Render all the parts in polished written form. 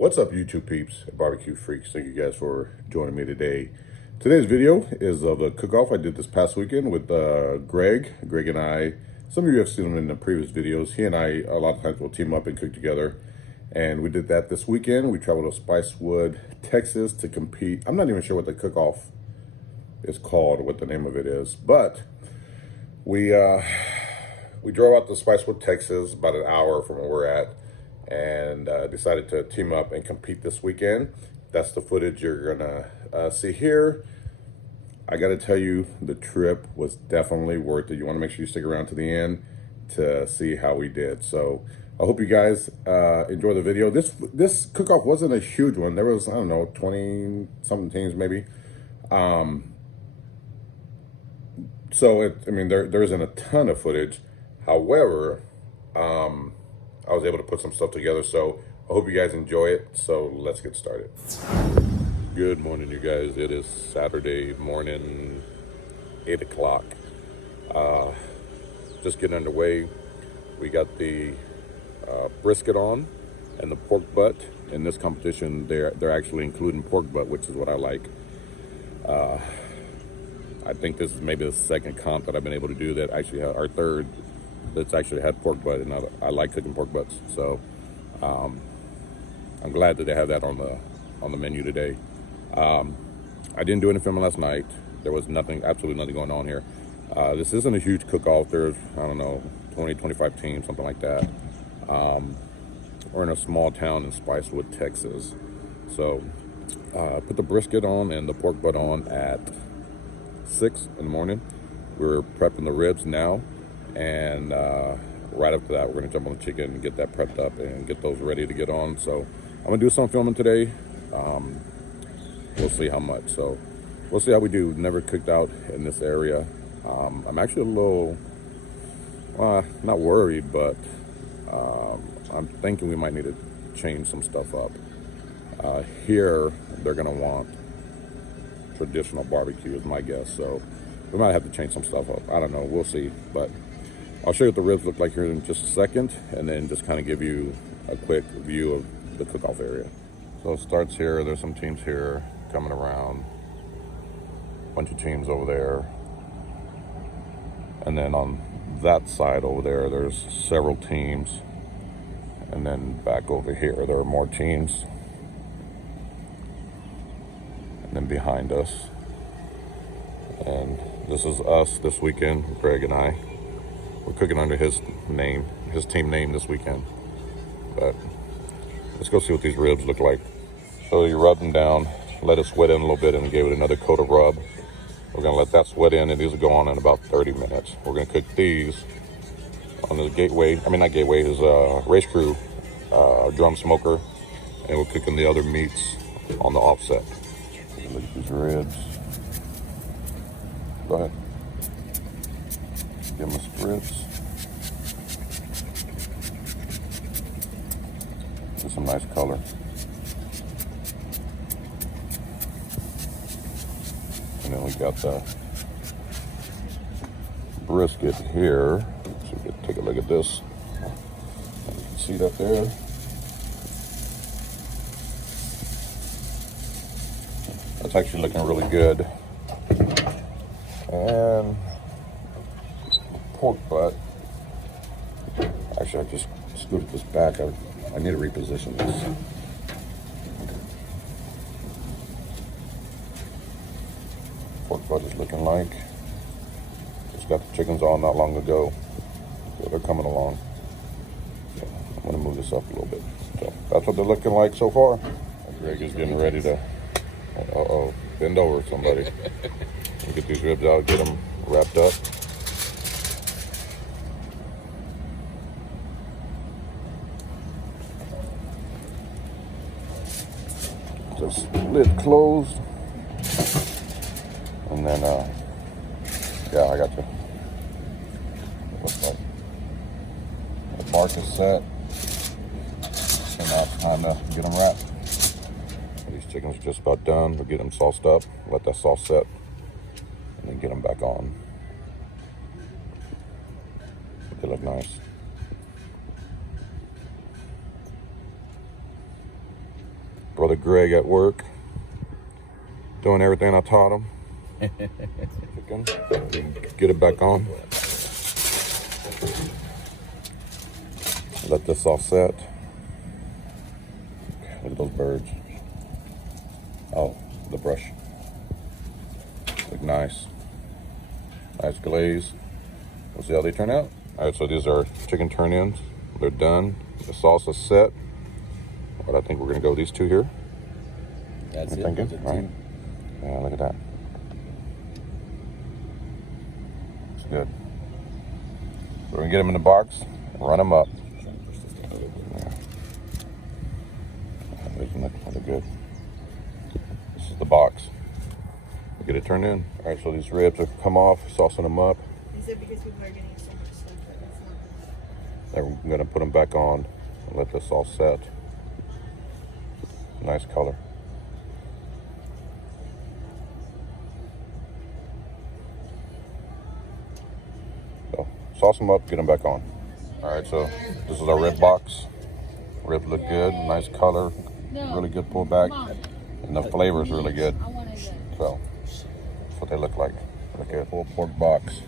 What's up, YouTube peeps and barbecue freaks? Thank you guys for joining me today. Today's video is of the cook-off I did this past weekend with Greg. Greg and I, some of you have seen him in the previous videos. He and I, a lot of times, will team up and cook together. And we did that this weekend. We traveled to Spicewood, Texas to compete. I'm not even sure what the cook-off is called, or what the name of it is. But we drove out to Spicewood, Texas, about an hour from where we're at, and decided to team up and compete this weekend. That's the footage you're gonna see here. I gotta tell you, the trip was definitely worth it. You wanna make sure you stick around to the end to see how we did. So I hope you guys enjoy the video. This cook-off wasn't a huge one. There was, I don't know, 20 something teams maybe. So there isn't a ton of footage. However, I was able to put some stuff together, so I hope you guys enjoy it. So let's get started. Good morning, you guys. It is Saturday morning, 8 o'clock. Just getting underway. We got the brisket on and the pork butt. In this competition, they're actually including pork butt, which is what I like. I think this is maybe the second comp that I've been able to do that actually our third that's actually had pork butt, and I like cooking pork butts, so I'm glad that they have that on the menu today. I didn't do any filming last night. There was absolutely nothing going on here. This isn't a huge cook-off. There's, I don't know, 20, 25 teams, something like that. We're in a small town in Spicewood, Texas. So put the brisket on and the pork butt on at 6 in the morning. We're prepping the ribs now, and right after that, we're gonna jump on the chicken and get that prepped up and get those ready to get on. So I'm gonna do some filming today. We'll see how much. So we'll see how we do. Never cooked out in this area. I'm actually a little, not worried, but I'm thinking we might need to change some stuff up. Here, they're gonna want traditional barbecue is my guess, so we might have to change some stuff up. I don't know, we'll see, but I'll show you what the ribs look like here in just a second, and then just kind of give you a quick view of the cook-off area. So it starts here. There's some teams here coming around, bunch of teams over there, and then on that side over there, there's several teams, and then back over here, there are more teams. And then behind us, and this is us this weekend, Greg and I. We're cooking under his team name this weekend. But let's go see what these ribs look like. So you rub them down, let it sweat in a little bit, and give it another coat of rub. We're gonna let that sweat in, and these will go on in about 30 minutes. We're gonna cook these on his his race crew drum smoker, and we're cooking the other meats on the offset. Look at these ribs. Go ahead. Give them a spritz. Get some nice color. And then we got the brisket here. So we can take a look at this. You can see that there. That's actually looking really good. And pork butt. Actually, I just scooted this back. I need to reposition this. Pork butt is looking like. Just got the chickens on not long ago, so they're coming along. So I'm gonna move this up a little bit. So that's what they're looking like so far. Greg is getting ready to. Bend over, somebody. We'll get these ribs out, get them wrapped up. Just lid closed. And then, yeah, I got you. It looks like the bark is set. And now it's time to get them wrapped. These chickens are just about done. We'll get them sauced up, let that sauce set, and then get them back on. They look nice. Brother Greg at work, doing everything I taught him. Chicken. Get it back on. Let this all set. Look at those birds. Oh, the brush. Look nice. Nice glaze. We'll see how they turn out. All right, so these are chicken turn-ins. They're done. The salsa's set. But I think we're gonna go with these two here. That's it. Thinking? Right. Yeah, look at that. It's good. We're gonna get them in the box, run them up. Yeah. They look good. This is the box. We'll get it turned in. All right, so these ribs have come off, saucing them up. Is it because people are getting so much stuff that it's not? Then we're gonna put them back on and let this all set. Nice color. So sauce them up, get them back on. All right, so this is our rib box. Ribs look good, nice color, really good pullback, and the flavor is really good. So that's what they look like. Look at full pork box.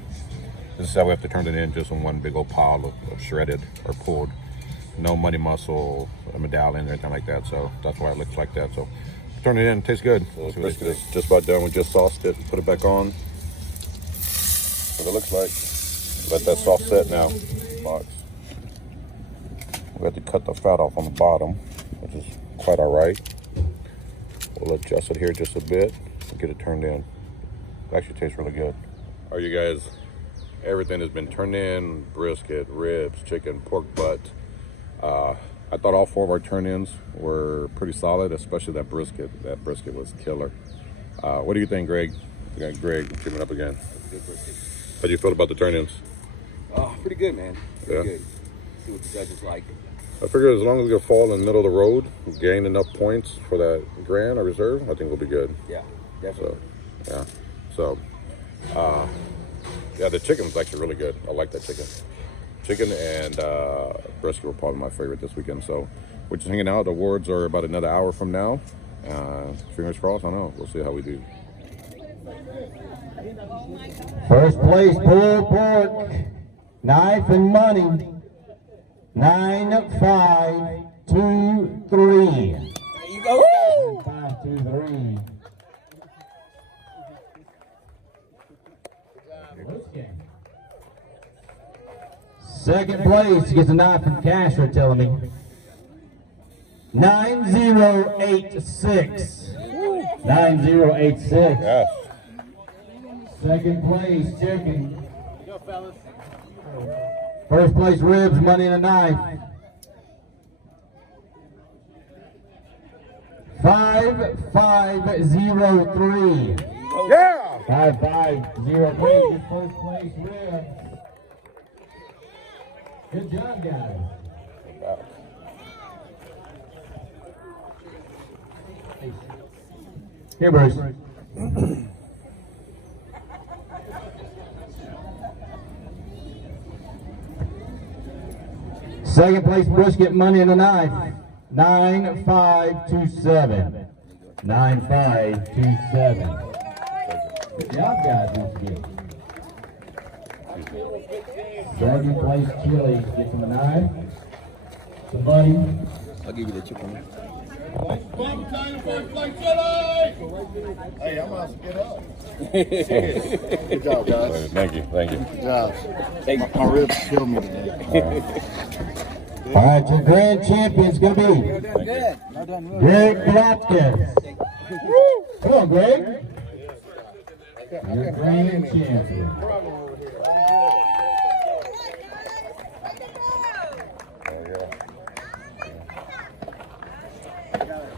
This is how we have to turn it in, just in one big old pile of shredded or pulled. No muddy muscle, a medallion, or anything like that. So that's why it looks like that. So turn it in, it tastes good. So brisket is just about done. We just sauced it and put it back on. What it looks like. Let that sauce set now. Box. We have to cut the fat off on the bottom, which is quite all right. We'll adjust it here just a bit and get it turned in. It actually tastes really good. All right, you guys, everything has been turned in. Brisket, ribs, chicken, pork butt. I thought all four of our turn-ins were pretty solid, especially that brisket. That brisket was killer. What do you think, Greg? We got Greg coming up again. Good brisket. How do you feel about the turn-ins? Oh, pretty good, man. Pretty Yeah. good. See what the judges like. I figure as long as we can fall in the middle of the road, gain enough points for that grand or reserve, I think we'll be good. Yeah, definitely. So, yeah. So, yeah, the chicken's actually really good. I like that chicken. Chicken and brisket were probably my favorite this weekend. So we're just hanging out. The awards are about another hour from now. Fingers crossed. I don't know. We'll see how we do. First place, pulled pork, knife and money. 9, 5, 2, 3. There you go. 5, 2, 3. Second place gets a knife from cash, they're telling me. 9086. 9086. Yes. Second place, chicken. First place, ribs, money and a knife. 5503. Yeah. 5503. First place, ribs. Good job, guys. Here, Bruce. Second place, brisket, money and a knife. 9527. 9527. Good job, guys. Once again. Second place, chili. Get some a knife. Some money. I'll give you the chicken. Hey, I'm about to get up. Good job, guys. Thank you. Thank you. Good job. My ribs killed me today. All right, your grand champion's going to be Good. Well done. Greg Watkins. Come on, Greg. Your grand champion.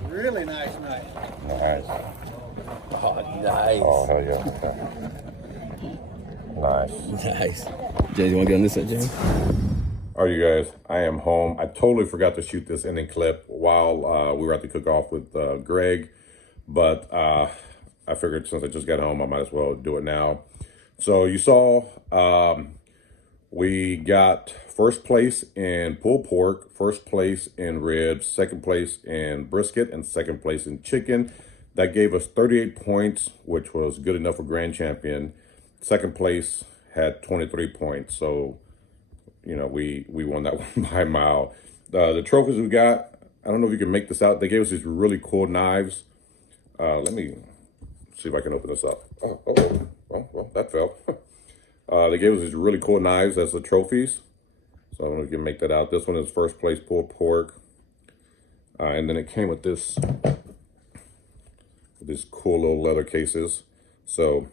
Really nice night. Nice. Oh, nice. Oh, hell yeah. Nice. Nice. Jay, you want to get on this side, Jay? All right, you guys, I am home. I totally forgot to shoot this ending clip while we were at the cook-off with Greg, but I figured since I just got home, I might as well do it now. So you saw We got first place in pulled pork, first place in ribs, second place in brisket, and second place in chicken. That gave us 38 points, which was good enough for grand champion. Second place had 23 points. So, you know, we won that one by a mile. The trophies we got, I don't know if you can make this out. They gave us these really cool knives. Let me see if I can open this up. Well, that fell. They gave us these really cool knives as the trophies. So I don't know if you can make that out. This one is first place pulled pork. And then it came with these cool little leather cases. So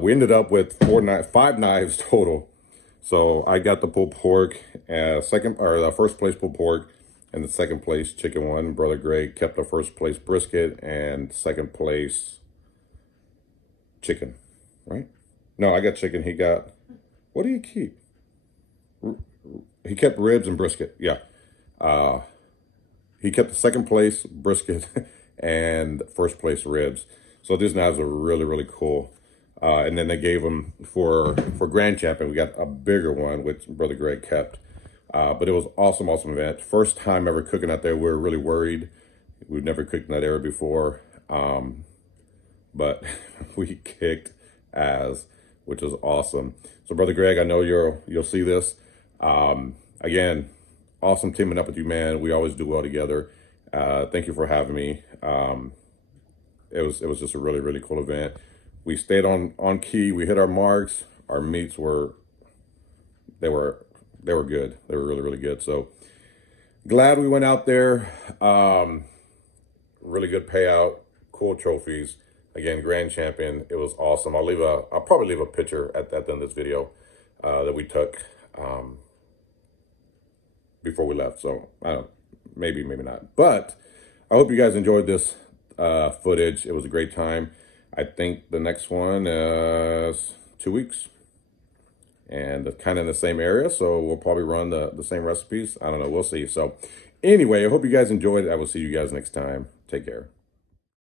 we ended up with 5 knives total. So I got the pulled pork, the first place pulled pork, and the second place chicken one. Brother Greg kept the first place brisket and second place chicken, right? No, I got chicken. He got, what do you keep? He kept ribs and brisket. Yeah. He kept the second place brisket and first place ribs. So these knives are really, really cool. And then they gave them for grand champion. We got a bigger one, which Brother Greg kept. But it was awesome event. First time ever cooking out there. We were really worried. We've never cooked in that area before. But we kicked ass, which was awesome. So Brother Greg, I know you'll see this. Again, awesome teaming up with you, man. We always do well together. Thank you for having me. It was just a really, really cool event. We stayed on key. We hit our marks. Our meats were good. They were really, really good. So glad we went out there. Really good payout, cool trophies. Again, grand champion. It was awesome. I'll probably leave a picture at the end of this video that we took before we left. So I don't, maybe not. But I hope you guys enjoyed this footage. It was a great time. I think the next one is 2 weeks. And kind of in the same area, so we'll probably run the same recipes. I don't know, we'll see. So anyway, I hope you guys enjoyed it. I will see you guys next time. Take care.